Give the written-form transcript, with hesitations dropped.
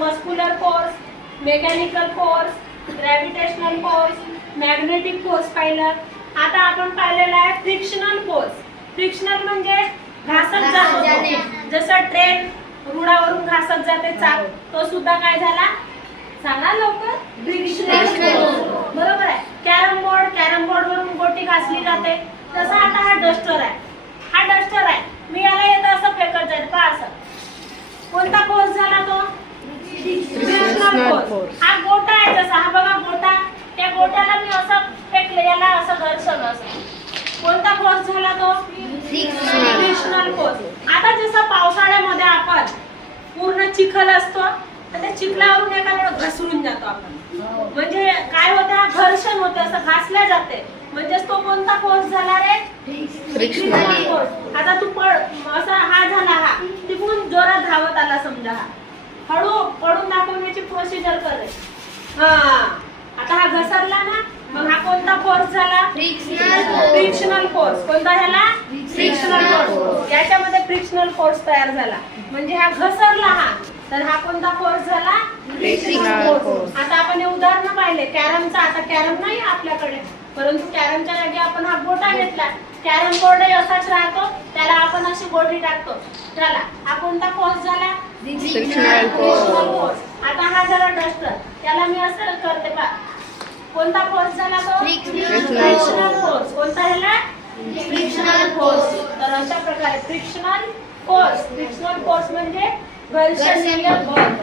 Muscular force, mechanical force, gravitational force, magnetic force पाहिलं. आता आपण पाहिलेला आहे फ्रिक्शनल फोर्स. फ्रिक्शनल म्हणजे घासत जातो, जसं ट्रेन रुळावरून घासत जाते चाक, तो सुद्धा काय झाला सांगा लवकर, फ्रिक्शनल फोर्स. बरोबर आहे. कॅरम बोर्ड वरून गोटी घासली जाते, तसा आता हा डस्टर आहे. हा डस्टर आहे, मी याला येतं असं फेकत जाईल का, असं कोणता फोर्स झाला तो, फ्रिक्शनल फोर्स. हा गोटा आहे, जसा हा बघा गोटा, त्या गोट्याला मी असं फेकलं, याला असं घर्षण, असं कोणता फोर्स झाला तो, फ्रिक्शनल फोर्स. आता जसं पावसाळ्यामध्ये आपण पूर्ण चिखल असतो, तर त्या चिखलावरून एखाद्या घसरून जातो आपण, म्हणजे काय होतं, घर्षण होते, असं घासल्या जाते, म्हणजेच तो कोणता फोर्स झाला रे, फ्रिक्शनल फोर्स. आता तू असा हा झाला, हा तिकडून जोरात धावत आला समजा, हा हळू पडून दाखवण्याची प्रोसिजर करे. हा आता हा घसरला ना, मग हा कोणता फोर्स झाला, फ्रिक्शनल फोर्स. कोणता झाला, फ्रिक्शनल फोर्स. याच्यामध्ये फ्रिक्शनल फोर्स तयार झाला, म्हणजे हा घसरला, हा तर हा कोणता फोर्स झाला, फ्रिक्शनल फोर्स. आता आपण हे उदाहरण पाहिले कॅरमचा. आता कॅरम नाही आपल्याकडे, परंतु कॅरमच्या जागी आपण हा गोटा घेतला. कॅरम बोर्ड असाच राहतो, त्याला आपण अशी गोटी टाकतो, त्याला हा कोणता फोर्स झाला, फ्रिक्शनल फोर्स. आता हा झाला डस्टर, त्याला मी असं करते पा, कोणता फोर्स झाला तो, फ्रिक्शनल फोर्स. कोणता झाला, फ्रिक्शनल फोर्स. तर अशा प्रकारे फ्रिक्शनल फोर्स म्हणजे घर्षणीय बल.